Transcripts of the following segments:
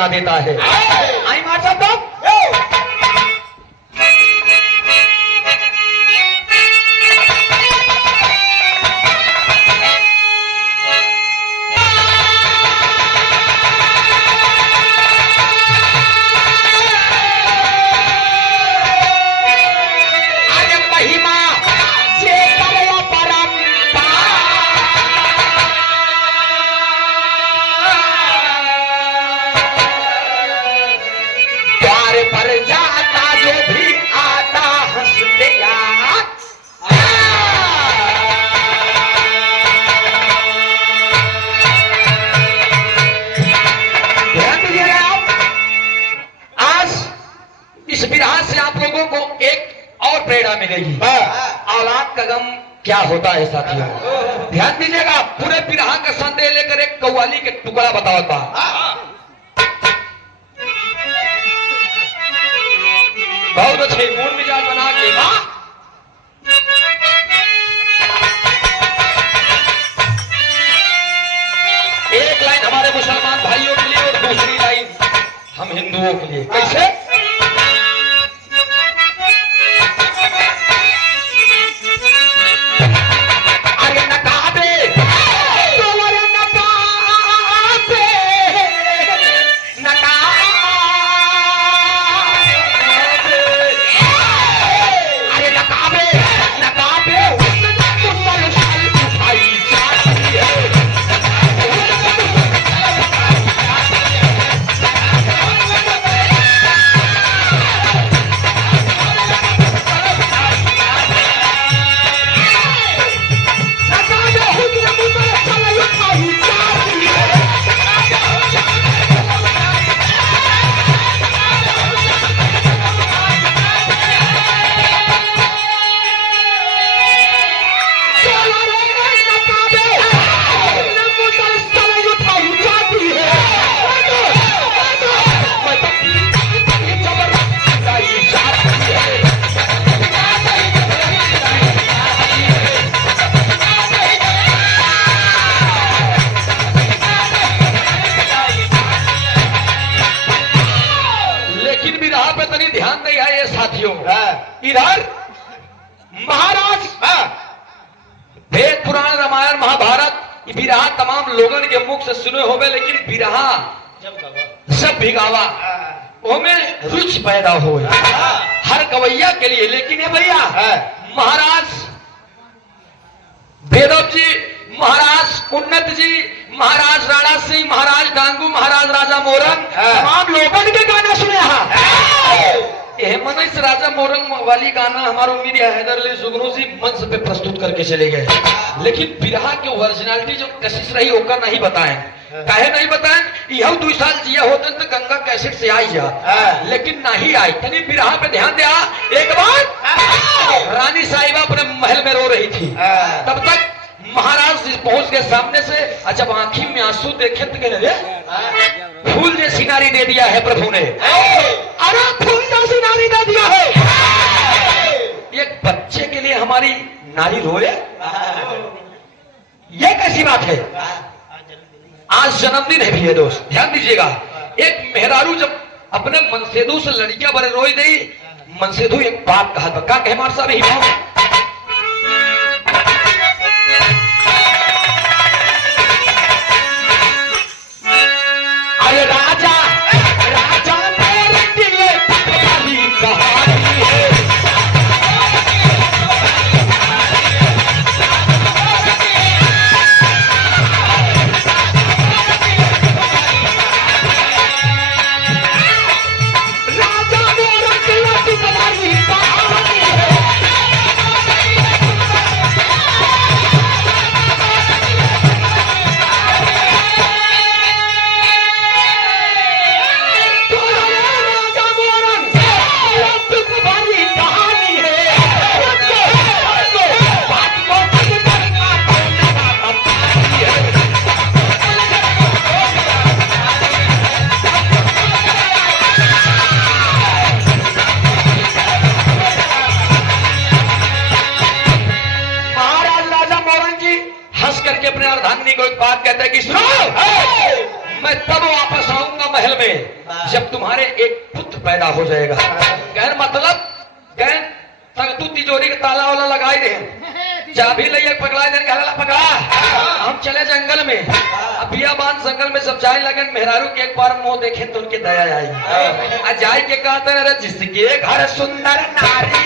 बना देता है। आई मार साहब तो मिलेगी। औलाद का गम क्या होता है साथियों, ध्यान दीजिएगा। पूरे बिरहा का संदेह लेकर एक कव्वाली के टुकड़ा बताता। बहुत अच्छे मूड मिजाज बना के एक लाइन हमारे मुसलमान भाइयों के लिए और दूसरी लाइन हम हिंदुओं के लिए। कैसे? इधर महाराज वेद पुराण रामायण महाभारत बिरहा तमाम लोगन के मुख से सुने होवे, लेकिन बिरहा सब भिगावा में रुचि पैदा हो हर गवैया के लिए। लेकिन ये भैया महाराज वेदव जी, महाराज उन्नत जी, महाराज राणा सिंह, महाराज डांगू, महाराज राजा मोरंग तमाम लोगन के गाना सुने। मनस राजा मोरंग वाली गाना हमारा उम्मीद हैदर अली जुगनू जी मंच पे प्रस्तुत करके चले गए, लेकिन बिरहा के ओरिजिनलिटी जो कशिश रही होकर नहीं बताएं। काहे नहीं बताएं? यह 2 साल जिया होते तो गंगा कैसेट से आई जा, लेकिन नहीं आई। तनी बिरहा पे ध्यान दिया। एक बार रानी साहिबा अपने महल में रो रही थी, तब तक महाराज पहुंच गए सामने से। जब आंखी में आंसू देखे तो कहने फूल ने सिनारी दे दिया है प्रभु ने। अरे फूल ने सिनारी दे दिया है। एक बच्चे के लिए हमारी नारी रोए, ये कैसी बात है? आज जन्मदिन है भी है दोस्त, ध्यान दीजिएगा। एक मेहरारू जब अपने मनसेदू से लड़कियां बड़े रोई गई, मनसेदू एक बात कहा था। क्या कहे मार साहब? ही अरे राजा राजा मेरे दिल वाली कहानी है। राजा मेरे दिल वाली कहानी है। जब तुम्हारे एक पुत्र पैदा हो जाएगा, कहन मतलब कहन तक तू तिजोरी के ताला वाला लगाई दे, चाबी ले पकड़ा दे, पकड़ा हम चले जंगल में। अब बियाबान जंगल में सब जाए लगन, मेहरारू के एक बार मुंह देखे तो उनके दया आई, जाए के कहते अरे जिसके घर सुंदर नारी,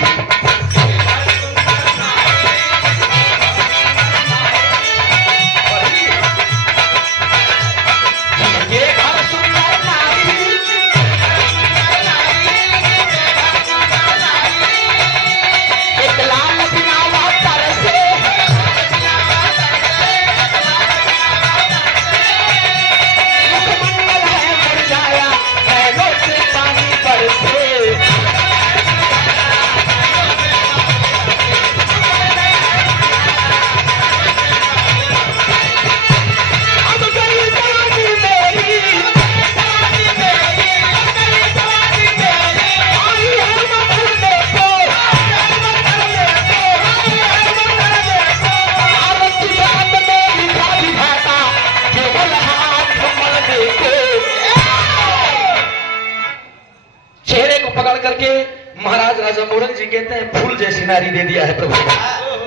महाराज राजा मोरंग जी कहते हैं फूल जैसी नारी दे दिया है प्रभु,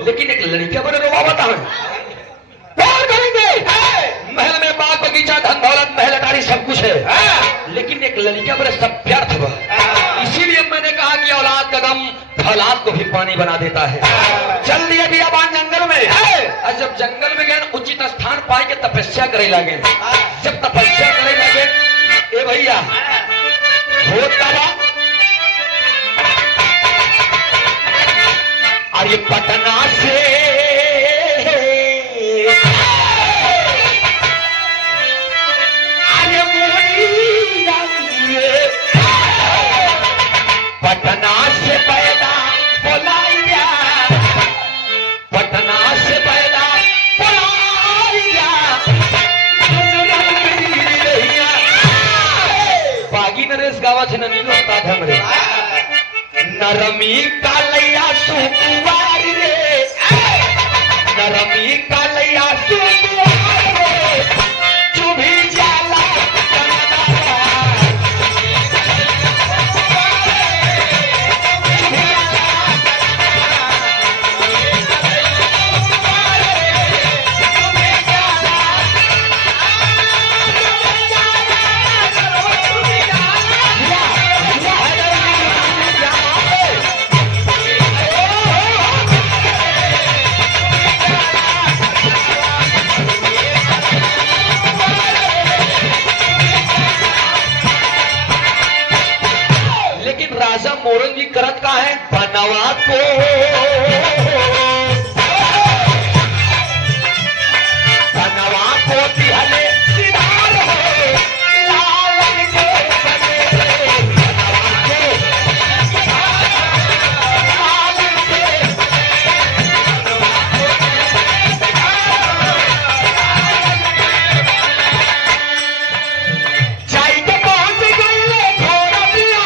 लेकिन एक लड़का बड़े रोवावता है, प्यार करेंगे महल में बाग बगीचा धन दौलत महल अटारी सब कुछ है, लेकिन एक लड़का बड़े सब प्यार था। इसीलिए मैंने कहा कि औलाद का गम फौलाद को भी पानी बना देता है। चल दिया बियाबान जंगल में, और जब जंगल में गए उचित स्थान पाए के तपस्या करे लगे। जब तपस्या करे लगे ए भैया होता और ये पटना से पटना से पैदा बोलाइया, पटना से पैदा बोलाइया, बागी नरेश गावात है ना नीलो ताधम रे नरमी कालैया सुकुवार रे, नरमी कालैया सुकुवार रे, चुभी जाला मोरंग जी करत का है बनवा को बनवा को तिहले सिदार हो लालन के बने बनवा को लालन के जाई के पहुंच गए घोड़ा पिया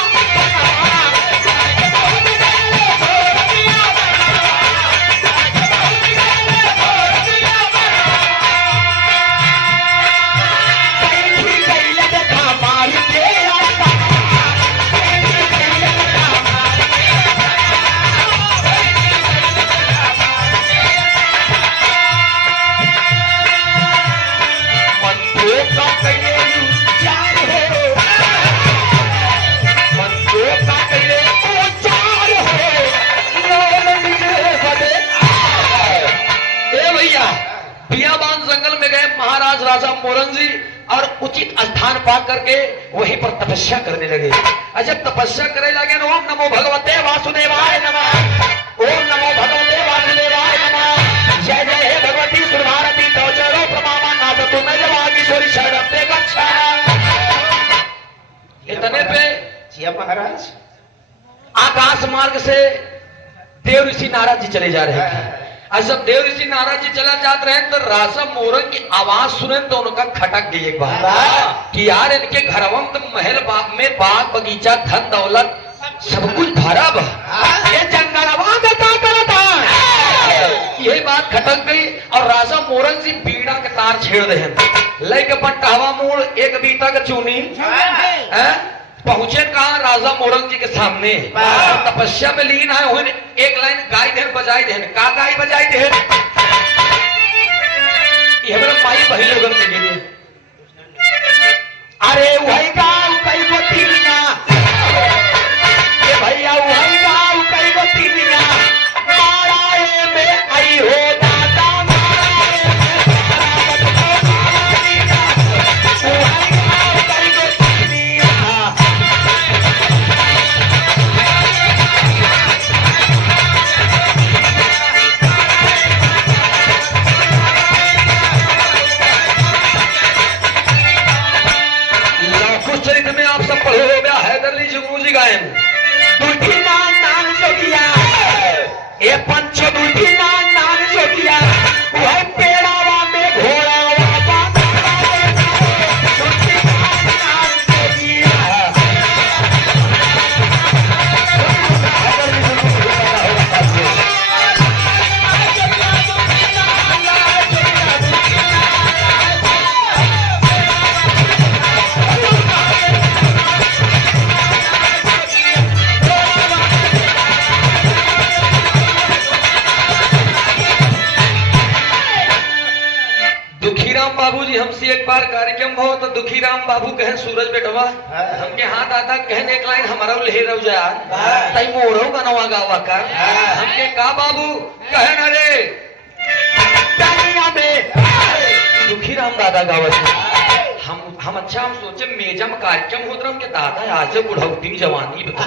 बियाबान जंगल में गए महाराज राजा मोरंग जी और उचित स्थान पा करके वहीं पर तपस्या करने लगे। जब तपस्या करने लगे ना ओम नमो भगवते वासुदेवाय नमः, ओम नमो भगवते वासुदेवाय नमः, जय जय हे भगवती सुरभारती कवचरो प्रमामा नाथ तुम्हें जवागीश्वरी शरणते गच्छा। इतने पे जिया महाराज आकाश मार्ग से देव ऋषि नारद जी चले जा रहे थे। जब देव ऋषि नारद जी चला जाते रहे तो राजा मोरंग की आवाज सुने तो उनका खटक गई एक बार कि यार इनके घरवम तो महल में बाग बगीचा धन दौलत सब कुछ भरा ये जंगलवा में क्या करता यही बात खटक गई। और राजा मोरंग जी बीड़ा के तार छेड़ रहे लेके पट्टावा मूल एक बीता का चूनी पहुंचे कहा राजा मोरंग जी के सामने तपस्या में लीन है हुए एक लाइन गाय देन बजाई देन का गाय बजाई देन ये हमरा माई बहिल लोगन के लिए अरे वही गाँव कई गो तीनिया ये भैया वही गाँव कई गो तीनिया माराए में आई हो दादा माराए वही गाँव कई गो तीनिया चरित्र में आप सब पढ़े हो गया हैदरली जुगनू जी गायन दूठी नान जोगिया ए पंच दूठी नान जोगिया वह पेड़ावा में घोड़ावा बांधा दूठी नान जोगिया दुखीराम बाबू जी हमसे एक बार कार्यक्रम हो तो दुखीराम बाबू कहें सूरज बेटवा हमके हाथ आता कहन एक लाइन हमारा ले रहो जा तई मोरो गनवा गावा कर हमके का बाबू कहन अरे टानिया में दुखीराम दादा गावत हम अच्छा हम सोचे मेजम कार्यक्रम होत रहा के दादा आज बुढ़ौती जवानी बता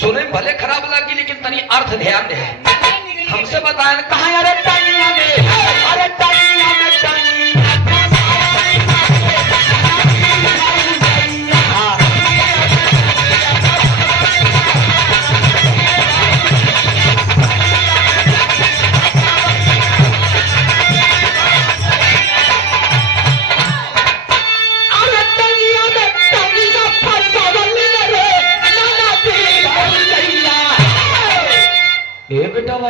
सुने भले खराब लगी लेकिन तनी अर्थ ध्यान दे हमसे बताएं कहाँ अरे टानिया में अरे टानिया में बेटा हम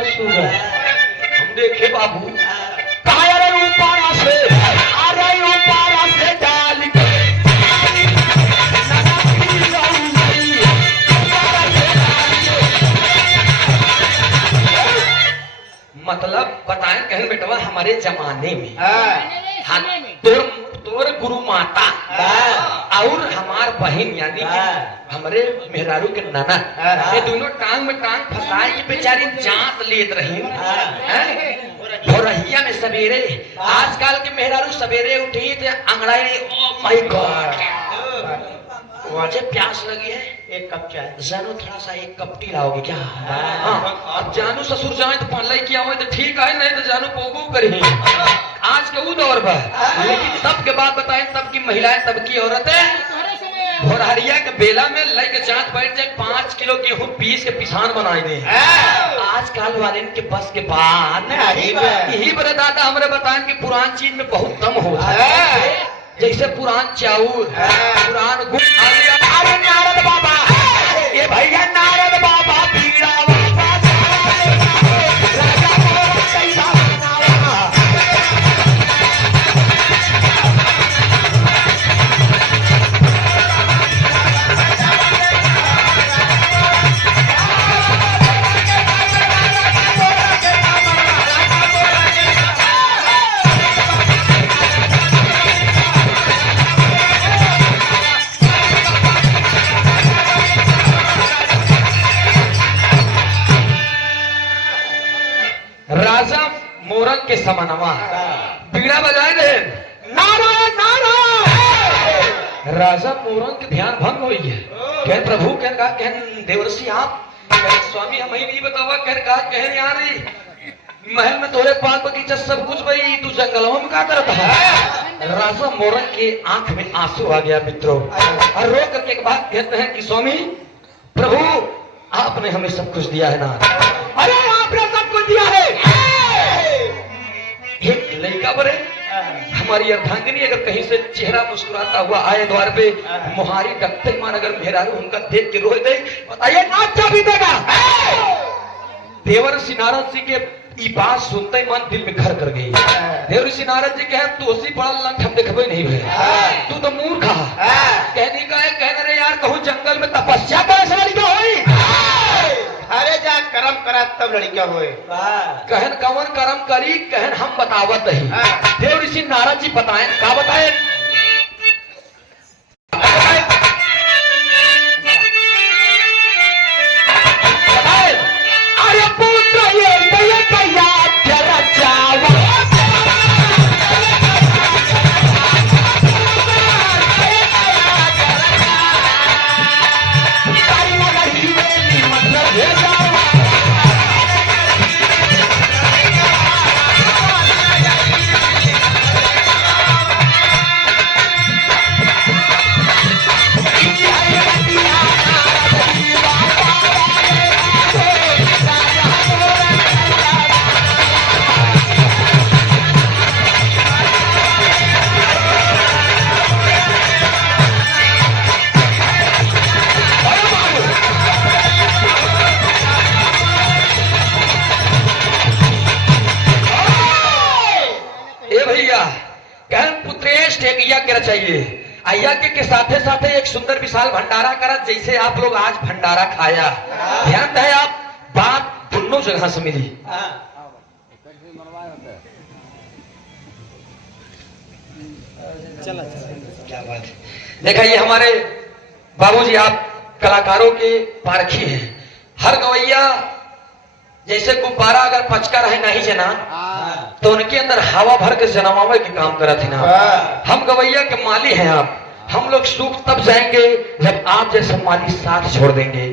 देखे बाबू कहा अरे ऊपर से डाल के मतलब बताएं कहन बेटवा हमारे जमाने में हाँ तोर गुरु माता और हमार बहन यानी कि हमारे मेहरारू के नाना ये दोनों टांग में टांग फंसाई ये बेचारी जांच लेत रही भोरहिया में सवेरे आजकल के मेहरारू सवेरे उठी थे अंगड़ाई ओ माय गॉड मुझे प्यास लगी है एक कप चाय जानू थोड़ा सा एक कप टी लाओगे क्या अब जानू ससुर जाए तो पान लाई किया हो तो ठीक है नहीं तो जानू पोगो करें आज के वो दौर पर लेकिन तब के बाद बताएं तब की महिलाएं तब की औरतें भोरहरिया के बेला में लई के जांच बैठ जाए 5 किलो गेहूं पीस के पिसान बनाए दे आजकल वाले के बस के बाद यही बड़े दादा हमारे बताएं कि पुरान चीज में बहुत दम होता है जैसे पुरान चाउर पुरान गुड़ अरे नारद बाबा ये भैया नारद बाबा पीड़ा राजा मोरंग के समानवा बीड़ा बजाए दे नारायण नारायण राजा मोरंग के ध्यान भंग हुई है कह प्रभु कह कहा कह देवर्षि आप स्वामी हमें नहीं बतावा कह कह यार महल में तोरे पाल बगीचा सब कुछ भाई तू जंगलों में क्या करता है राजा मोरंग के आंख में आंसू आ गया मित्रों और रो करके एक बात कहते हैं कि स्वामी प्रभु आपने हमें सब कुछ दिया है ना अरे आपने सब कुछ दिया है एक लड़का बड़े हमारी अर्धांगिनी अगर कहीं से चेहरा मुस्कुराता हुआ आए द्वार पे मुहारी डकते मान अगर मेहरारू उनका देख के रोए दे बताइए नाचा भी देगा देवर नारद जी के ई बात सुनते ही मन दिल में घर कर गई देवर नारद जी कहे तू उसी पढ़ल लंठ हम देखबे नहीं भे तू तो मूर्ख कहने का जंगल में तपस्या करे से लड़का होई। अरे जा कर्म करा तब लड़का होए। कहन कवन कर्म करी, कहन हम बतावत ही। देव ऋषि नारद जी बताएं, का बताए? अरे पुत्र ये कैया जरा जावा चाहिए। यज्ञ के साथे साथे एक सुंदर विशाल भंडारा करा, जैसे आप लोग आज भंडारा खाया। ध्यान है, आप बात दोनों जगह से मिली। चला क्या बात है। देखा, ये हमारे बाबूजी आप कलाकारों के पारखी हैं। हर गवैया जैसे गुब्बारा अगर पचका रहे नहीं जना तो उनके अंदर हवा भर के जन्मावे के काम करा थी ना। हम गवैया के माली हैं आप। हम लोग सुख तब जाएंगे जब आप जैसे माली साथ छोड़ देंगे।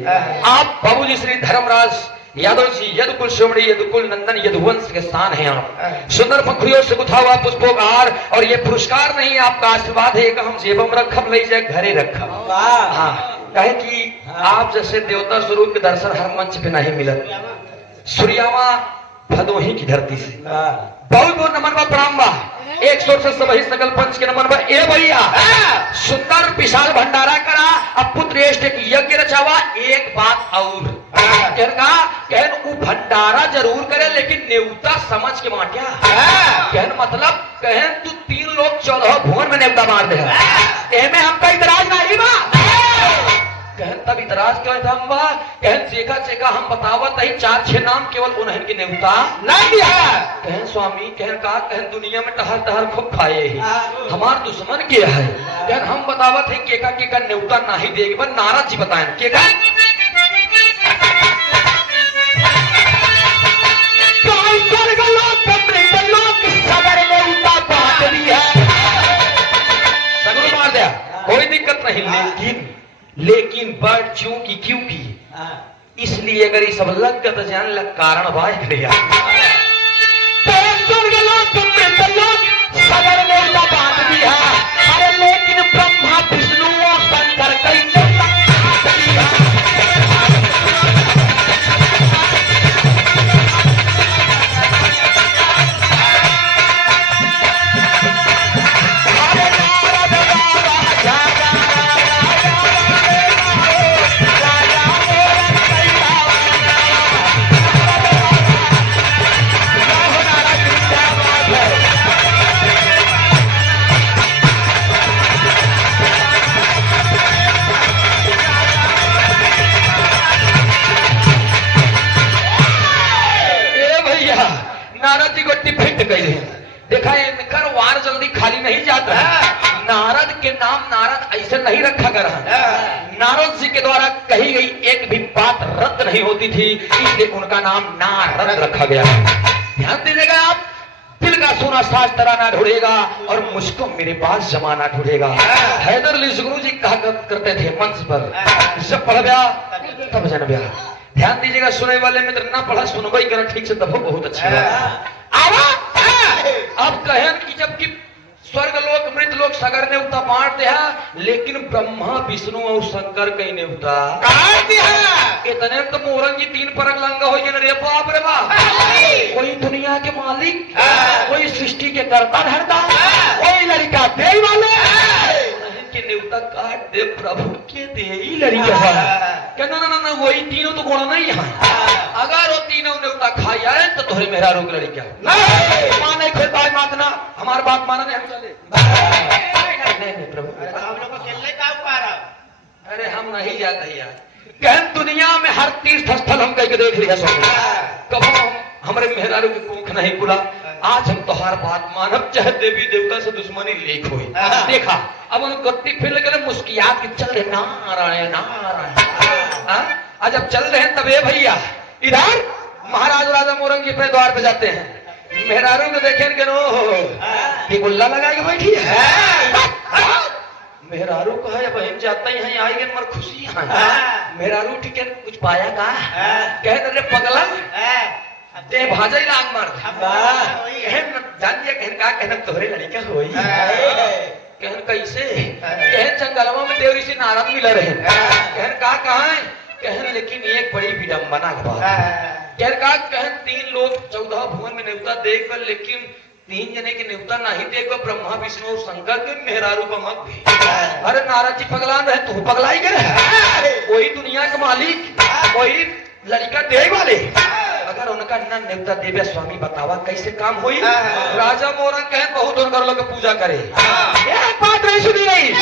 आप बाबूजी श्री धर्मराज यादव जी यदुकुल श्रोमणी यदुकुल नंदन यदुवंश के स्थान है। आप सुंदर पंखुड़ियों से गुथा हुआ पुष्पोपहार, और ये पुरस्कार नहीं आपका आशीर्वाद है। हम जेबम रखब ले जाए घरे रखब। हाँ, कहे कि आप जैसे देवता स्वरूप के दर्शन हर मंच पे नहीं मिलत। सूर्यावा भदोही की धरती से बहुत बहुत नमन बा, प्रणाम बा। एक स्वर से सभी सकल पंच के नमन बा। ए भैया, सुंदर विशाल भंडारा करा, अब पुत्र श्रेष्ठ की यज्ञ रचावा। एक बात और कहन वो भंडारा जरूर करे, लेकिन नेवता समझ के बांटिया। कहन मतलब कहन तू 3 लोग 14 भुवन में नेवता बांट दे। एमे हमका इतराज नहीं बा। कहन तब इतराज क्यों था हम बा? कहन चेका चेका हम बतावत ही 4-6 नाम केवल उन्हें की नेवता नहीं दिया। कहन स्वामी, कहन का कहन दुनिया में टहर टहर खूब खाए ही हमार दुश्मन के है। कहन हम बतावत है केका केका नेवता नहीं देगी। बस नारद जी बताएं केका। सगुन मार दिया, कोई दिक्कत नहीं। लेकिन बट चूंकि क्योंकि इसलिए अगर ये सब लग गया तो जान लग कारण भाई खड़िया सगर में बात भी है। अरे लेकिन ब्रह्मा विष्णु और शंकर कैसे देखा, इनकर वार जल्दी खाली नहीं जाता है। नारद के नाम नारद ऐसे नहीं रखा गया। नारद जी के द्वारा कही गई एक भी बात रद्द नहीं होती थी, इसलिए उनका नाम नारद रखा गया। ध्यान दीजिएगा, आप दिल का सोना साज तरह ना ढूंढेगा और मुझको मेरे पास जमाना ढूंढेगा। हैदर अली गुरु जी कहा करते थे मंच पर, जब पढ़ गया तब जन गया। ध्यान दीजिएगा, सुने वाले मित्र ना पढ़ा सुनवाई कर ठीक से तब बहुत अच्छी बात। अब कहन की जबकि स्वर्ग लोक मृत लोक सगर ने उता बांट दिया, लेकिन ब्रह्मा विष्णु और शंकर कहीं ने उता इतने तो मोरंग जी 3 परग लंगा हो गए रे बाप रे बाप। कोई दुनिया के मालिक, कोई सृष्टि के कर्ता धरता, कोई लड़का दे वाले के नेवता काट दे प्रभु के दे ही लड़का है। ना ना ना वही तीनों तो गुण नहीं है। अगर वो तीनों नेवता खाई आए तो तुम्हारे मेरा रोक लड़का नहीं माने खेता है मातना हमार बात माना नहीं हम चले नहीं प्रभु। हम लोग को खेलने का ऊपर, अरे हम हम नहीं जाते यार। कहन दुनिया में हर तीर्थ स्थल हम कह के देख लिया सब, कबो हमारे मेहरारू की कुख नहीं खुला। आज हम तोहार बात मानब, चाहे देवी देवता से दुश्मनी लेख हुई। देखा अब उन गत्ती फिर लगे मुस्कियात के चल रहे नारायण नारायण। आज जब चल रहे हैं तब ये भैया इधर महाराज राजा मोरंग के अपने द्वार पे जाते हैं। मेहरारू को देखें कि गुल्ला लगा के बैठी है। मेहरारू कहा या बहन जाता ही है आएंगे मर खुशी है। मेहरारू ठीक है कुछ पाया का कह रे पगला ते भाजा ही लांग मार कहन जान दिया कहन का कहन तोहरे लड़का होई कहन कैसे कहन जंगलवा में देवरी से नारद मिल रहे कहन का कहा है कहन लेकिन एक बड़ी विडंबना के बात कहन का कहन 3 लोग 14 भुवन में नेवता देख कर लेकिन 3 जने के नेवता नहीं देख कर ब्रह्मा विष्णु और शंकर के मेहरारू बमक भी। अरे नारद जी पगला रहे तू पगलाई के रहे वही दुनिया के मालिक वही लड़का देख वाले अगर उनका न नेवता देवे स्वामी बतावा कैसे काम हुई। राजा मोरंग कहे बहुत उनकर लोग पूजा करे एक बात नहीं सुनी गई।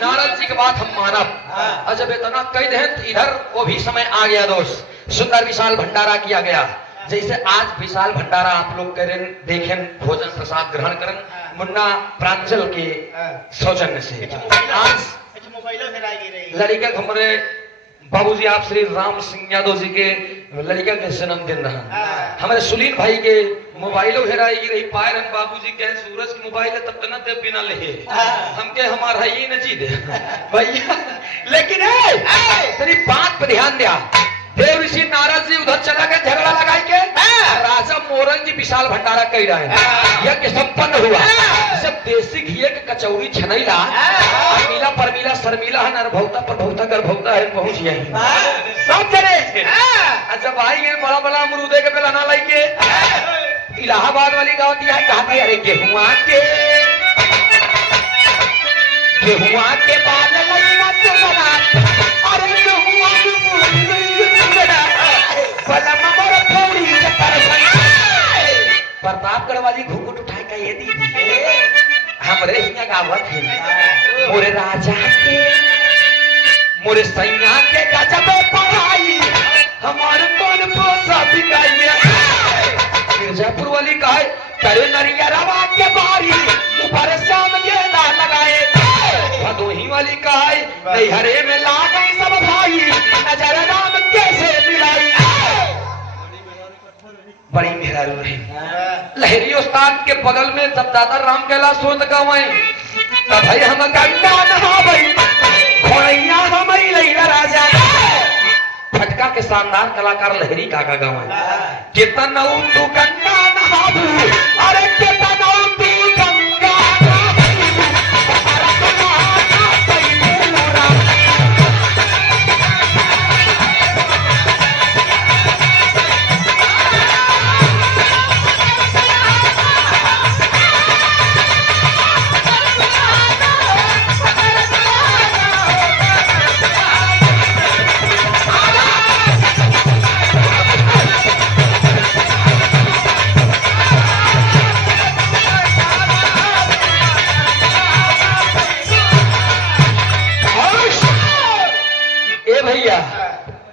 नारद जी की बात हम मानब जब इतना कह दे इधर वो भी समय आ गया दोस्त। सुंदर विशाल भंडारा किया गया जैसे आज विशाल भंडारा आप लोग करें देखें भोजन प्रसाद ग्रहण करें मुन्ना प्रांजल के सौजन्य से। आज लड़का हमारे बाबूजी आप श्री राम सिंह यादव जी के लड़का के जन्मदिन रहा। हमारे सुलीन भाई के मोबाइलो हेराई रही पायर हम बाबूजी के सूरज के मोबाइल है तब तना देव बिना ले हमके हमारा ही न चीज भैया। लेकिन तेरी बात पर ध्यान दिया देव ऋषि नारद जी उधर चला गए झगड़ा लगाई के राजा मोरंग जी विशाल भंडारा कह रहे हैं यज्ञ संपन्न हुआ। जब देसी घी के कचौरी छनैला मीला परमीला शर्मिला है नरभौता प्रभौता गर्भौता है पहुंच गए सब जने। जब आई है बड़ा बड़ा अमरूदे के बेलाना लाई के इलाहाबाद वाली गाँव दिया कहा अरे गेहुआ के बाल लगेगा तो बना अरे गेहुआ प्रतापगढ़ वाली घुंघट उठाए का ये दीदी हमरे हियां गावत है मोरे राजा के मोरे सैया के गजब पढ़ाई हमारे कौन पोसा बिकाई। मिर्जापुर वाली कहे करे नरिया रवा के बारी ऊपर शाम के ना लगाए। भदोही वाली कहे नैहरे में लागे सब भाई नजर नाम कैसे मिलाई। बड़ी मेहरारू रही लहरी उस्ताद के बगल में जब दादा राम कैलाश सोत गवाई तब भाई हम गंगा नहावई घोड़ैया हमारी लैला राजा। फटका के शानदार कलाकार लहरी काका गवाई कितना तू गंगा नहाबू अरे कितना तू गंगा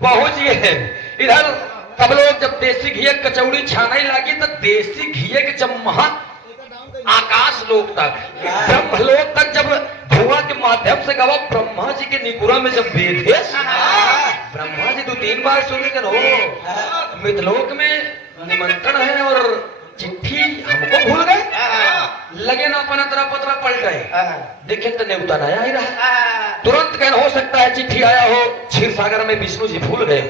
पहुंचिए इधर। सब लोग जब देसी घी कचौड़ी छाने लगी तो देसी घी के जब महा आकाश लोक तक ब्रह्मलोक तक जब धुआं के माध्यम से गवा ब्रह्मा जी के निकुरा में जब बेधे ब्रह्मा जी 2-3 बार सुने कर हो मिथलोक में निमंत्रण है और चिट्ठी हमको भूल गए लगे ना अपना तरह पतरा पलट गए देखे तो नेवता नया ही रहा। तुरंत कहना हो सकता है चिट्ठी आया हो क्षीर सागर में विष्णु जी भूल गए।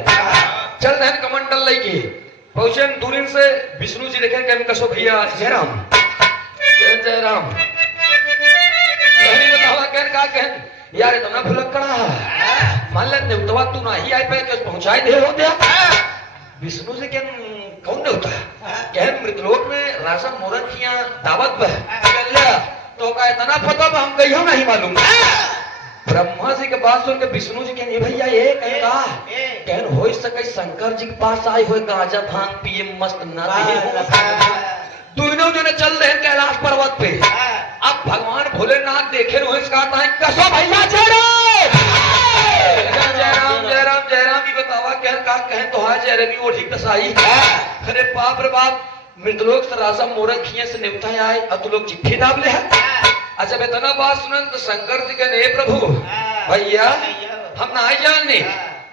चल रहे कमंडल लेके पहुंचे दूरिन से विष्णु जी देखे कहन कसो भैया जयराम जयराम बतावा कहन का कहन यार तो ना भुलक कड़ा मान ले नेवतवा तू ना ही आई पे पहुंचाई दे हो दिया। विष्णु जी कहन कौन नेवता कहन मृतलोक में राजा मोरंग की दावत पे तो का इतना पता हम कहीं नहीं मालूम। ब्रह्मा जी के बात सुन के विष्णु जी कहन भैया ये कहन हो सके शंकर जी के पास आए हुए गांजा भांग पिए मस्त न दोनों जने चल रहे कैलाश पर्वत पे। अब भगवान भोलेनाथ देखे रोहित कहता है कसो भैया चढ़ो चरमी ओढ़ी कसाई। अरे बाप रे बाप, मृतलोक से राजा मोरंग खिए से नेवता आए और तू लोग चिट्ठी डाल ले है। अच्छा इतना बात सुनन तो शंकर जी के ने प्रभु भैया हम ना जानने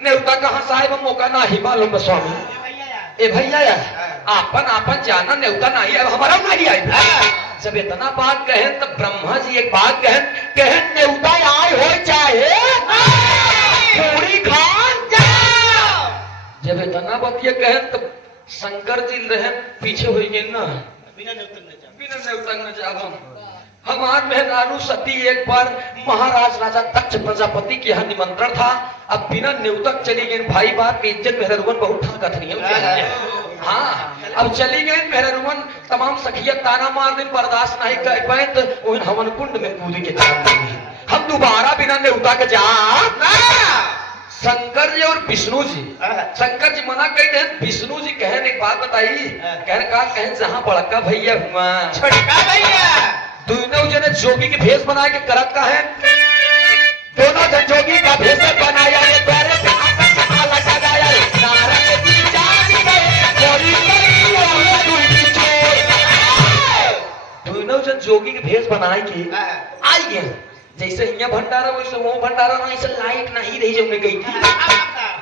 नेवता कहाँ से आए वो मौका ना ही मालूम स्वामी। ए भैया आपन आपन जाना नेवता नहीं है हमारा नहीं आए। जब इतना बात कहें तो ब्रह्मा जी एक बात कहें नेवता आए हो चाहे पूरी खान जाओ। जब इतना बात ये कहें तो शंकर जी रहे पीछे हुई गए ना बिना नेवता न जाब। हमार मेहरारू सती एक बार महाराज राजा दक्ष प्रजापति के यहाँ निमंत्रण था, अब बिना नेवतक चली गई। भाई बाप की इज्जत मेहरुवन बहुत ठाकत नहीं है। हाँ अब चली गई मेहरुवन, तमाम सखियत ताना मार दिन बर्दाश्त नहीं कर पाए तो उन हवन कुंड में कूद के चल गई। हम दोबारा बिना नेवता के जा शंकर जी और विष्णु जी। शंकर जी मना कहते हैं, विष्णु जी कहन एक बात बताई कहन जहाँ बड़का भैया हुआ छोटका भैया दोनों जने जोगी के भेष बना के करत का है। दोनों जन जोगी का भेष बनाया है, द्वारे पे आकर समाला लगाया है। नारद जी जान गए गोरी गई और दुई चोर। दोनों जन जोगी के भेष बनाए के आई गए। जैसे यहाँ भंडारा वैसे वो भंडारा ना, ऐसे लाइट नहीं रही जब मैं गई थी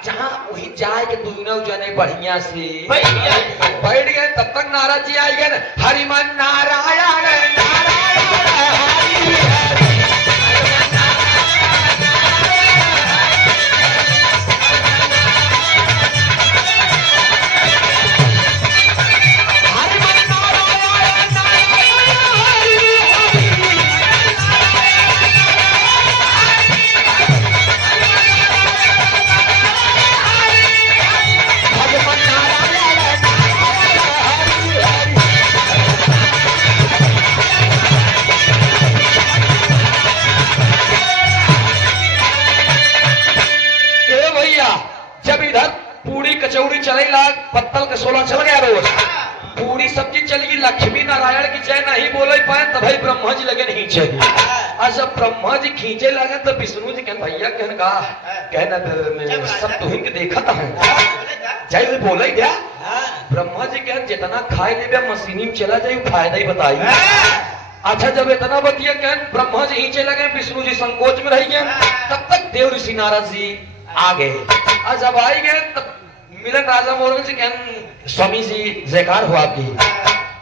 जहाँ वही जाए के दोनों जने बढ़िया से बैठ गए। तब तक नारद जी आई गए, हरिमन नारायण कचौड़ी चलेला पत्तल के 16 चल गया रोज। पूरी सब्जी चलेगी, लक्ष्मी नारायण की जय नहीं बोले पाए तब भाई ब्रह्मा जी लगे नहीं चाहिए। और जब ब्रह्मा जी खींचे लगे तो विष्णु जी कहन भैया कहना सब तुहिन के देखा था जय बोले क्या। ब्रह्मा जी कहन जितना खाए ले मशीनी में चला जाए फायदा ही बताइए। अच्छा जब इतना बतिया कहन ब्रह्मा जी नीचे लगे, विष्णु जी संकोच में रह गए। तब तक देव ऋषि नारद जी आ गए। और जब आई गए तब मिलन राजा मोरंग जी कहन स्वामी जी जयकार हो आपकी।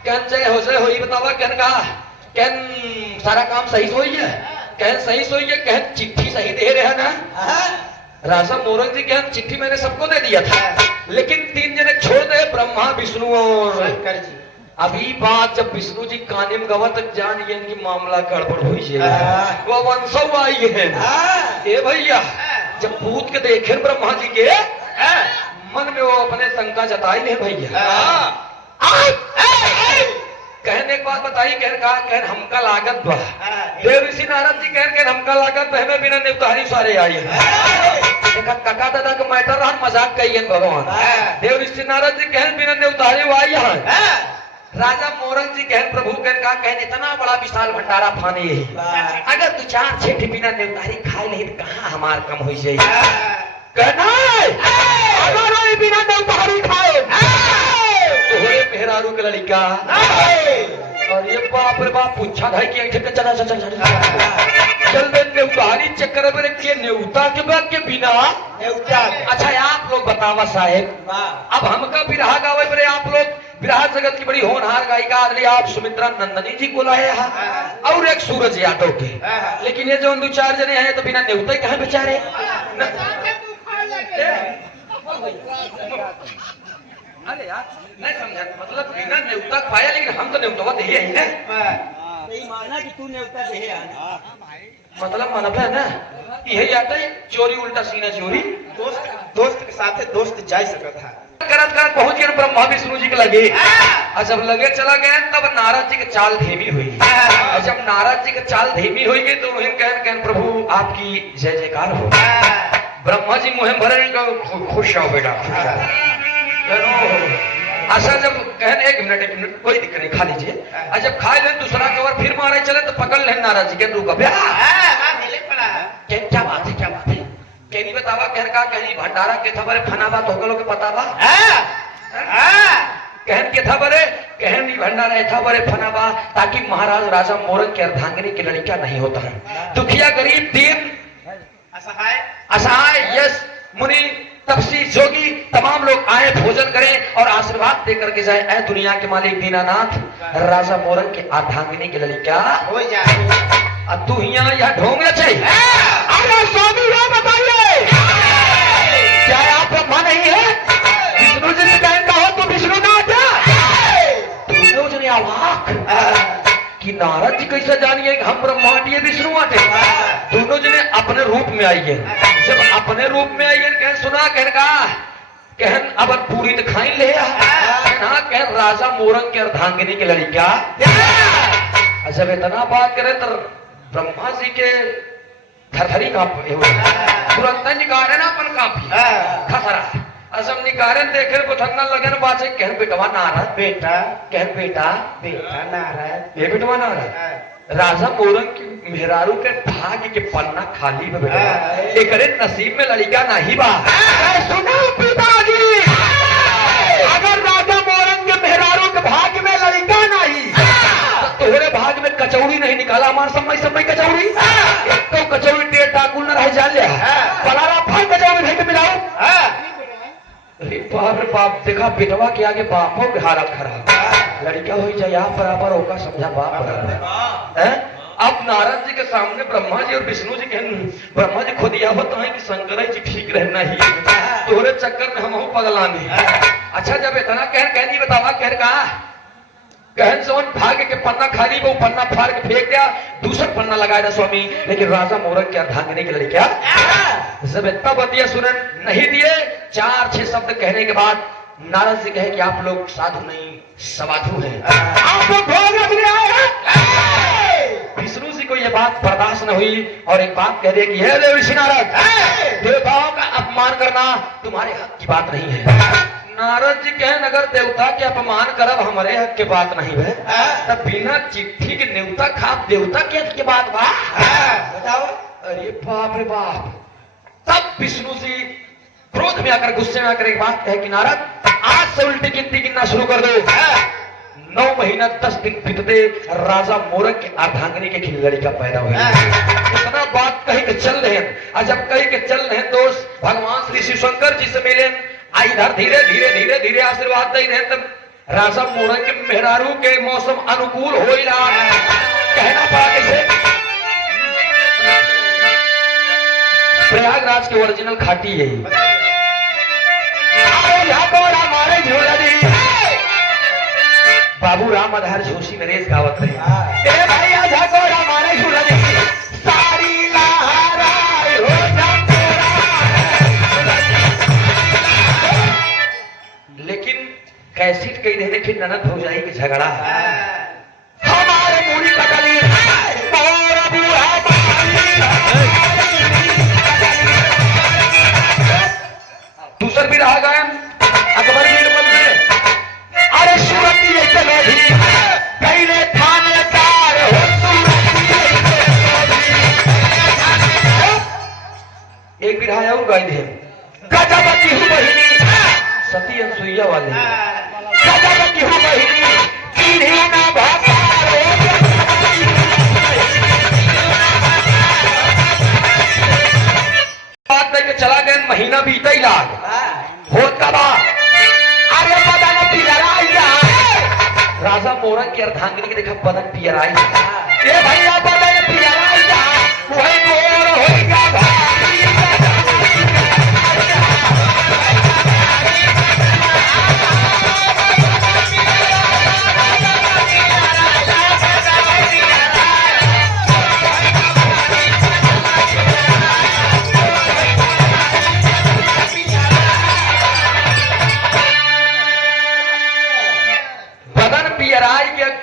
कहन जय हो ही बतावा। कहन सारा काम सही सोई है। कहन सही सोई है। कहन चिट्ठी सही दे रहे हैं ना। राजा मोरंग जी कहन चिट्ठी मैंने सबको दे दिया था, लेकिन 3 जने छोड़ दे, ब्रह्मा विष्णु और शंकर जी। अभी बात जब विष्णु जी काने में गवा तक जान गए कि मामला गड़बड़ हुई है। वो वंशव आई है। ए भैया जब पूत के देखे ब्रह्मा जी के मन में वो अपने शंका जताई ले भैया। कहने एक बात बताई, कहन हमका लागत बा। देव ऋषि नारद जी कहन हमका लागत हमें बिना नेवतारी सारे आई काका दादा के मैटर रहा मजाक कहिए भगवान। देव ऋषि नारद जी कहन बिना नेवतारी आई है। राजा मोरंग जी कहन प्रभु कहन इतना बड़ा विशाल भंडारा फाने है, अगर 2-4 बिना नेवतारी खाए नहीं तो कहाँ हमार कम हो जाए। कहना अगर बिना नेवतारी खाए तोहरे मेहरारू के लड़का। और ये बाप रे बाप पूछा था कि चल नेवतारी चक्कर में के नेवता के बाद के बिना नेवता। अच्छा आप लोग बतावा साहेब, अब हमका बिरहा गावे पर आप लोग विराह जगत की बड़ी होनहार गायिका आदरणीय आप सुमित्रा नंदनी जी को लाए हैं और एक सूरज यादव के। लेकिन ये जो 2-4 जने हैं तो बिना नेवता ही कहाँ बेचारे। अरे यार नहीं समझा, मतलब बिना नेवता पाया, लेकिन हम तो नेवता दे ही है। माना कि तू नेवता दे मतलब मनब है ना यही आता है चोरी उल्टा सीना चोरी। दोस्त के साथ दोस्त जा सकता है। करत पहुंच गए ब्रह्मा विष्णु जी के लगे। और जब लगे चला गया तब नारद जी की चाल धीमी हुई। और जब नारद जी की चाल धीमी हुई गई तो उन्हें कहन प्रभु आपकी जय जयकार हो। ब्रह्मा जी मुँह भरे खुश रहो बेटा अच्छा जब कहन 1 मिनट कोई दिक्कत नहीं खा लीजिए। और जब खा ले दूसरा कवर फिर मारे चले तो पकड़ ले नाराज जी के रुका क्या बात है क्या बात है कहनी बतावा कहन का कहीं भंडारा के था बरे फना बात हो गलो के पता बा कहन के था बरे कहन नहीं भंडारा था बरे फना बा ताकि महाराज राजा मोरंग के अर्धांगिनी की लड़कियां नहीं होता है दुखिया गरीब दीन असहाय यस मुनि तपसी जोगी तमाम लोग आए भोजन करें और आशीर्वाद देकर के जाए ऐ दुनिया के मालिक दीनानाथ राजा मोरंग के अर्धांगिनी की लड़कियां हो जाए अब तू यहाँ यह ढोंग चाहिए अरे स्वामी बताइए क्या आप ब्रह्मा नहीं है विष्णु जी से कहने का हो तो विष्णु ना क्या तुमने अवाक कि नारद जी कैसे जानिए कि हम ब्रह्मा ये विष्णु आते दोनों जने अपने रूप में आइए जब अपने रूप में आइए कह सुना कहन का कहन अब पूरी तो खाई ले कहन राजा मोरंग के अर्धांगिनी की लड़कियां जब इतना बात करे तो ब्रह्मा जी के थरथरी का तुरंत निकारे ना अपन काफी खसरा असम निकारन देखे बुथंगन लगन बाचे कहन बेटवा नारद बेटा कहन बेटा बेटा नारद ये बेटवा नारद राजा मोरंग की मेहरारू के भाग्य के पन्ना खाली में बेटा एकरे नसीब में लड़का नहीं बा सुनो पिताजी अगर राजा मोरंग के मेहरारू के भाग्य में लड़का नहीं तो तोहरे भाग्य में कचौड़ी नहीं निकाला हमारे समय कचौड़ी एक तो कचौड़ी टेढ़ टाकुल न रह जा ले पलारा भाई कचौड़ी नहीं मिलाओ अरे बाप रे बाप देखा बेटवा के आगे बापों के हालत खराब लड़का हो जाए यहाँ बराबर होगा समझा बाप बराबर है अब नारद जी के सामने ब्रह्मा जी और विष्णु जी के ब्रह्मा जी खुद यह बताएं कि शंकर जी ठीक रहना ही तोहरे चक्कर में हम पगलाने अच्छा जब इतना कहनी बतावा कहन सोन भाग्य के पन्ना खाली वो पन्ना फाड़ के फेंक दिया दूसरा पन्ना लगाया स्वामी लेकिन राजा मोरंग के अर्धांगिनी की लड़कियां जब इतना बतिया सुनन नहीं दिए 4-6 शब्द कहने के बाद नारद जी कहे कि आप लोग साधु नहीं सवाधु हैं आप लोग भोग रखने आए हैं विष्णु जी को यह बात बर्दाश्त न हुई और एक बात कह दिया कि हे देव ऋषि नारद देवताओं का अपमान करना तुम्हारे हक की बात नहीं है नारद जी कहन अगर देवता के अपमान करब हमारे हक के बात नहीं है तब बिना चिट्ठी के न्योता खाप देवता के हक के बात बा बताओ अरे बाप रे बाप तब विष्णु जी क्रोध में आकर गुस्से में आकर एक बात कहे कि नारद आज से उल्टी गिनती गिनना शुरू कर दो 9 महीना 10 दिन बीतते राजा मोरंग के अर्धांगिनी के खिलड़ी का पैदा हुआ इतना बात कही के चल रहे हैं और जब कही के चल रहे हैं दोस्त भगवान श्री शिव शंकर जी से मिले इधर धीरे धीरे धीरे धीरे आशीर्वाद दे रहे तब राजा मोरंग के मेहरारू के मौसम अनुकूल हो रहा कहना पड़ा कैसे प्रयागराज के ओरिजिनल खाटी यही हमारे झोला दी बाबू राम आधार जोशी नरेश गावत रहे भाई आज हमारे झोला दी सारी लहराए हो लेकिन कैसेट कही दे देखिए ननद हो जाएगी झगड़ा हमारे मूरी कटली दूसर भी रहा गायन अकबर बीरबल में अरे सूरती चलो भी पहले थानेदार हो एक भी रहा गाय दे गजबती हूँ बहिनी सती अनसुईया वाले गजबती हूँ बहिनी ना बात लेके चला गया महीना बीता ही लाग होत का बात अरे बदन पियराई राजा मोरंग की अर्धांगिनी के देखा बदन पियराई ये भैया बदन पियराई वही मोर होएगा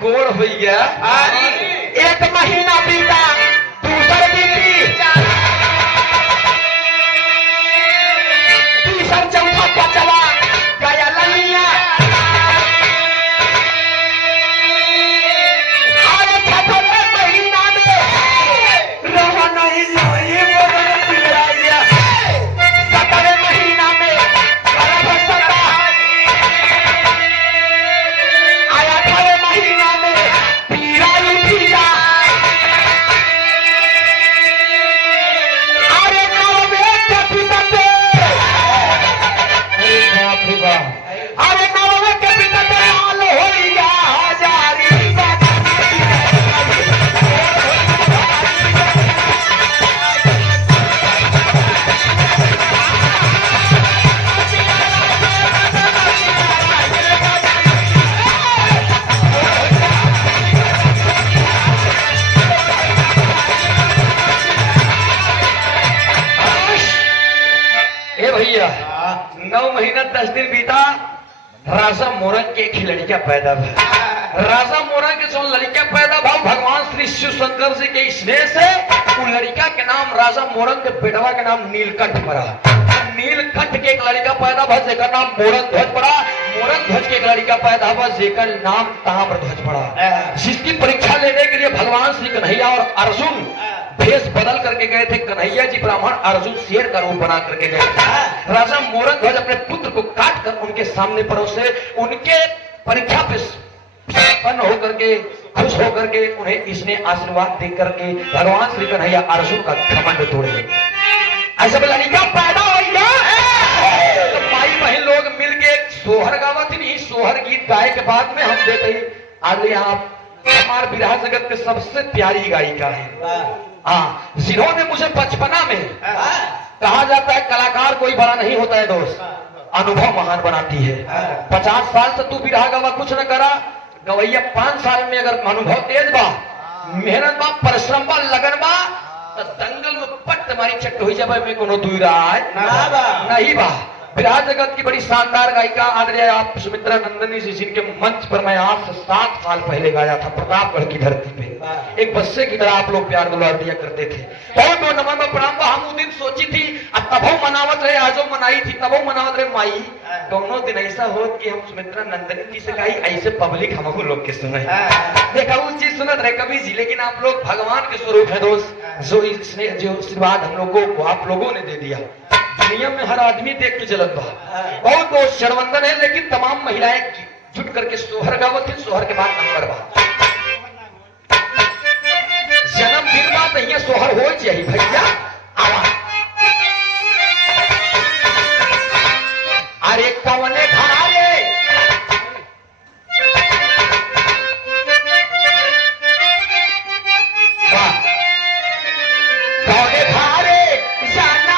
गोड़ हुई है 1 महीना बीता दूसर बीती भैया 9 महीना 10 दिन बीता, राजा मोरंग के एक ही लड़का पैदा हुआ। राजा मोरंग के जो लड़का पैदा हुआ भगवान श्री शिव शंकर जी के स्नेह से उन लड़का के नाम राजा मोरंग के बेटवा के नाम नीलकंठ पड़ा। नीलकंठ के एक लड़का पैदा हुआ जेकर नाम मोरंग ध्वज पड़ा। मोरंग ध्वज के एक लड़का पैदा हुआ जेकर नाम ताम्रध्वज पड़ा। जिसकी परीक्षा लेने के लिए भगवान श्री कन्हैया और अर्जुन भेष बदल करके गए थे। कन्हैया जी ब्राह्मण, अर्जुन शेर का रूप बना करके गए थे। राजा मोरंग ध्वज अपने पुत्र को काट कर उनके सामने परोसे, उनके परीक्षा पे संपन्न होकर के खुश होकर के उन्हें इसने आशीर्वाद दे करके भगवान श्री कन्हैया अर्जुन का घमंड तोड़े। ऐसा लड़का पैदा हो गया तो माई बहन लोग मिलके सोहर गावत नहीं। सोहर गीत गाए के बाद में हम देते ही आज यहाँ हमारे बिरहा जगत के सबसे प्यारी गायिका है। हाँ, जिन्होंने मुझे बचपना में कहा जाता है कलाकार कोई बड़ा नहीं होता है दोस्त, अनुभव महान बनाती है। 50 साल से तू बिरहा गवा कुछ न करा, गवैया 5 साल में अगर अनुभव तेज बा, मेहनत बा, परिश्रम बा, लगन बा, तो दंगल में पट तुम्हारी चट्ट हो जाए में कोनो दूर नहीं बा। बिरहा जगत की बड़ी शानदार गायिका आदरणीय आप सुमित्रा नंदनी जी, जिनके मंच पर मैं आज से 7 साल पहले गाया था प्रतापगढ़ की धरती पे। एक बच्चे की तरह आप लोग प्यार दुलार दिया करते थे। बहुत बहुत नमन में प्रणाम। हम उस दिन सोची थी तबो मनावत रहे, आजो मनाई थी, तबो मनावत रहे माई दोनों दिन ऐसा हो कि हम सुमित्रा नंदनी जी से गाई, ऐसे पब्लिक हम लोग के सुने। देखा उस चीज सुनत रहे कभी जी, लेकिन आप लोग भगवान के स्वरूप है दोस्त, जो स्नेह जो आशीर्वाद हम लोगों को आप लोगों ने दे दिया। दुनिया में हर आदमी देख के जलत बा, बहुत बहुत शर्वंदन है, लेकिन तमाम महिलाएं जुट करके सोहर गावत है। सोहर के बाद नंबर बा, जन्मदिन बात नहीं है, सोहर हो चाहिए भैया। आवा अरे कवने धारे कवने धारे जाना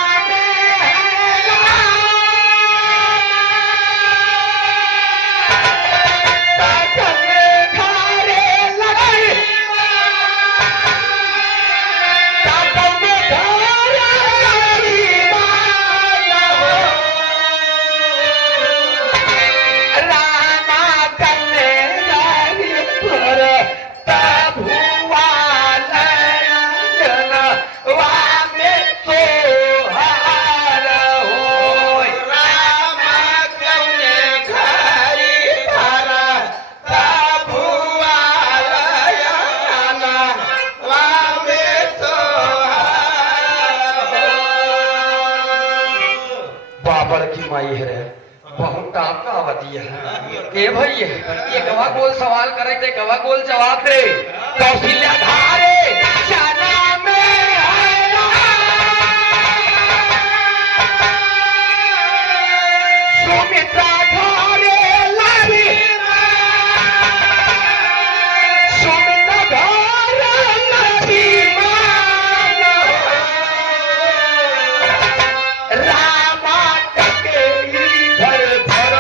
ए भैया ये गवा गोल सवाल करे थे, गवा गोल जवाब दे। कौशल्या धारे जाना में सुमित्रा धारे लारी, सुमित्रा धारे लारी रामा टकेली भर भर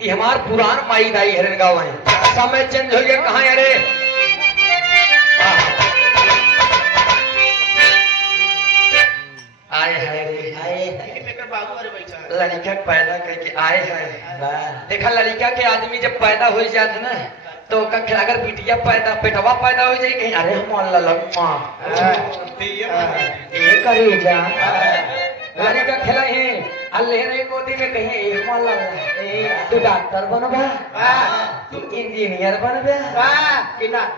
ये हमार पुरान माई दाई हरन गाँव है, समय चेंज हो गया। कहाँ अरे आए है लड़का पैदा करके आए है। देखा लड़का के आदमी जब पैदा हो जाते ना तो अगर बिटिया पैदा पेटवा पैदा हो जाए कहीं अरे हम करे जा लड़का खेला है अल्लाह गोदी में कहीं तू डॉक्टर बनबा, तू इंजीनियर बनबे,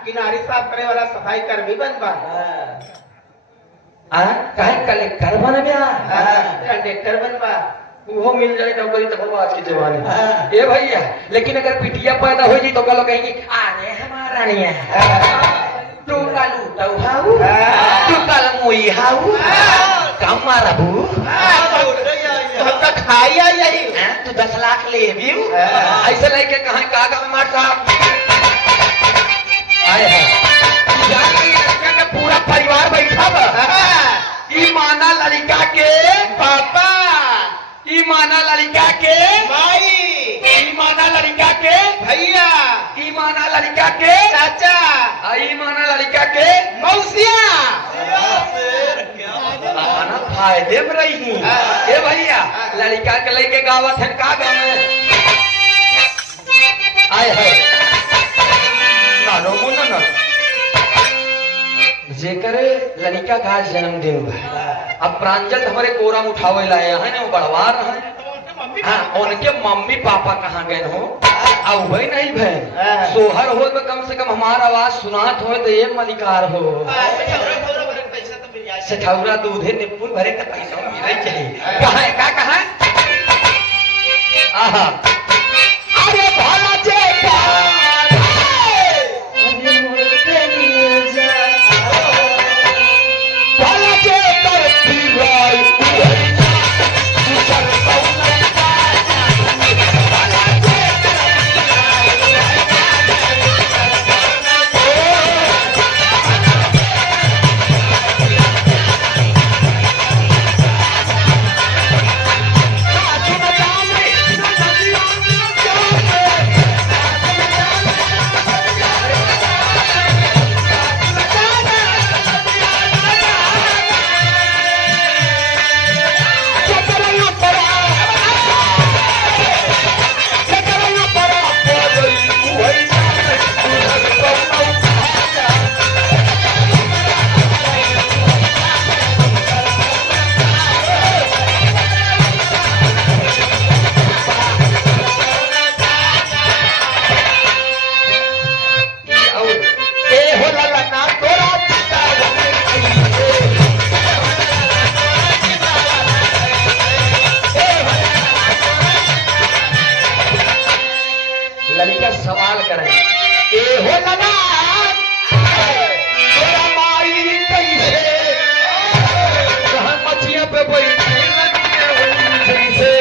किनारी साफ करे वाला सफाई कर्मी बनबा, कहीं कलेक्टर बनबे, कंडक्टर बनबा, वो मिल जाए नौकरी तब आज की जवानी। ए भैया लेकिन अगर बिटिया पैदा हो जाए तो कल कहेंगी अरे हमारा नहीं है, तू कल उठाऊ, तू कल मुई हाऊ, कमारा बू, खाइया यही तू 10 ताक ले व्यू ऐसे लेके कहा का गाँव मार साहब आए हैं जान लगी लड़का का पूरा परिवार बैठा बा ई माना लड़का के पापा ई माना लड़का के माई ई माना लड़का के भैया ई माना लड़का के चाचा ई माना लड़का के मौसिया आना फायदे में रही ए भैया लड़का के लेके गावत है का गाँव में आए है नानो मुन्ना ना जेकर लड़का का जन्मदिन बा अब प्रांजल हमारे कोरा में उठावे लाए हैं ना वो बड़वा रहे हाँ उनके मम्मी पापा कहाँ गए हो अब वही नहीं बहन सोहर हो तो कम से कम हमारा आवाज सुनात हो तो ये मलिकार हो सठौरा दूधे निपुण भरे तो पैसा मिले चाहिए कहाँ है का कहाँ आहा अरे भाला जे भाला जे करती राय लड़का सवाल करे ए हो लगा तेरा माई कैसे कहाँ मछियां पे बैठी जैसे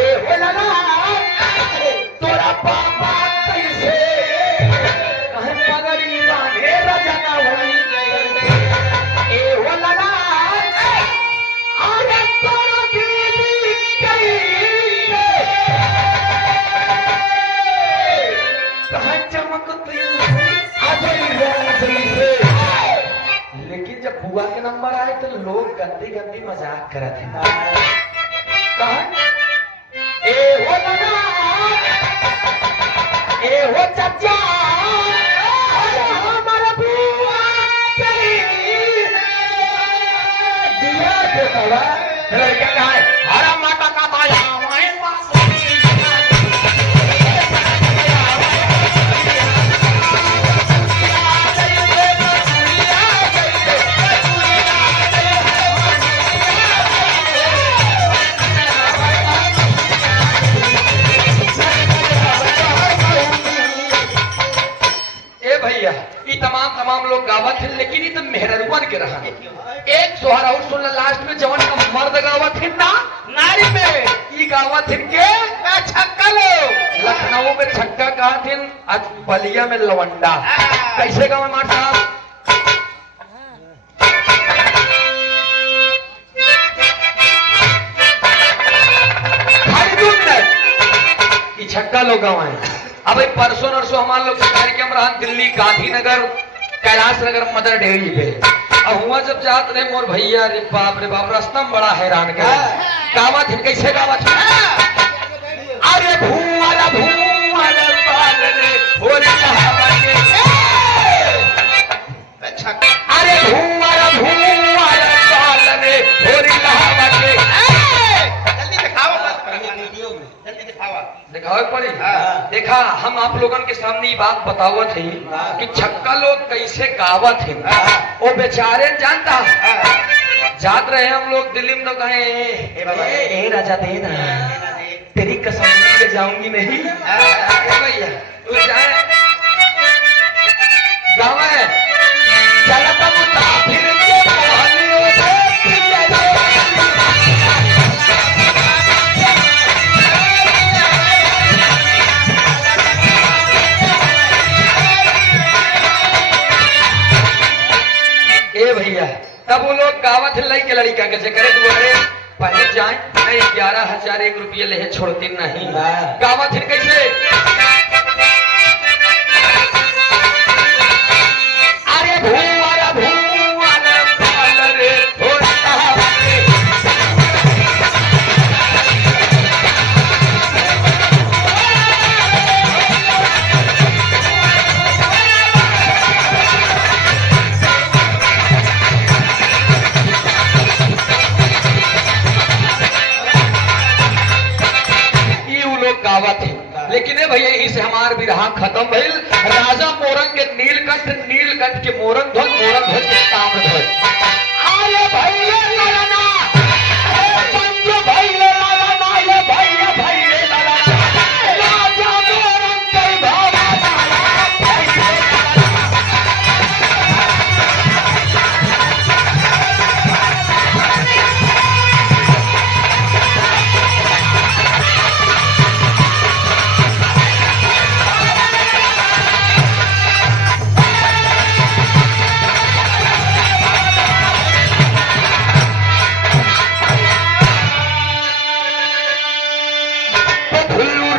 ए हो लगा तोरा पापा कैसे कहाँ पगड़ी बांधे रजना हुई ए हो लगा अरे तोरा दीदी कैसे कहाँ चमकती लेकिन जब बुआ के नंबर आए तो लोग गंदी गंदी मजाक करते हैं कहाँ ए हो लगा ए हो चाचा हमारा बुआ तेरी दिया देखा लड़का कहाँ है हरा माता का माया हमारे पास भैया ये तमाम लोग गावत है लेकिन ये तो मेहररुअन के रहा एक सोहर और सुन लास्ट में जवन का मर्द गावत है ना नारी में ये गावत है के छक्का लो लखनऊ में छक्का कहा थे आज बलिया में लवंडा कैसे गावे मार साहब ये छक्का लोग गावे अब परसों नरसों हमारे लोग कार्यक्रम रहा दिल्ली गांधीनगर कैलाश नगर मदर डेयरी पे अब हुआ जब जात रहे मोर भैया रे बाप रास्ता में बड़ा हैरान कर गावत है कैसे गावत है अरे भूवाला बाल रे होली कहावत अरे भूवाला बाल रे होली कहावत दिखावे पड़ी देखा हम आप लोगों के सामने बात बतावत है कि छक्का लोग कैसे गावत है वो बेचारे जानता जात रहे हम लोग दिल्ली में तो कहे ए राजा दे ना तेरी कसम ले जाऊंगी नहीं भैया तू जाए गाँव है चलता मुसाफिर के मोहल्लों से लई के लड़का कैसे करे तू अरे पहले जाए नहीं 11,001 रुपये ले छोड़ती नहीं गावत हिन कैसे अरे भूवर भूवन पाल रे थोड़ा गावत है लेकिन भैया यही से हमार विरहा खत्म भइल राजा मोरंग के नीलकंठ के मोरंग ध्वज के ताम्र ध्वज आले भैया ललना पंच भैया ललना ये भैया भैया ललना राजा मोरंग के भावा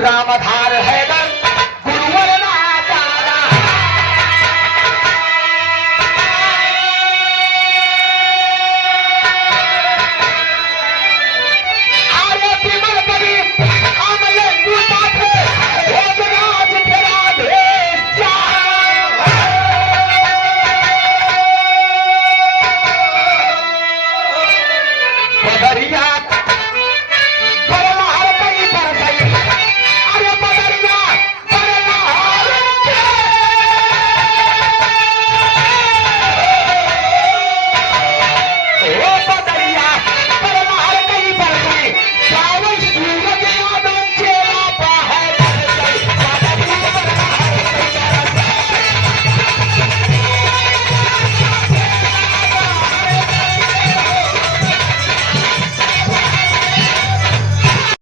रामधार है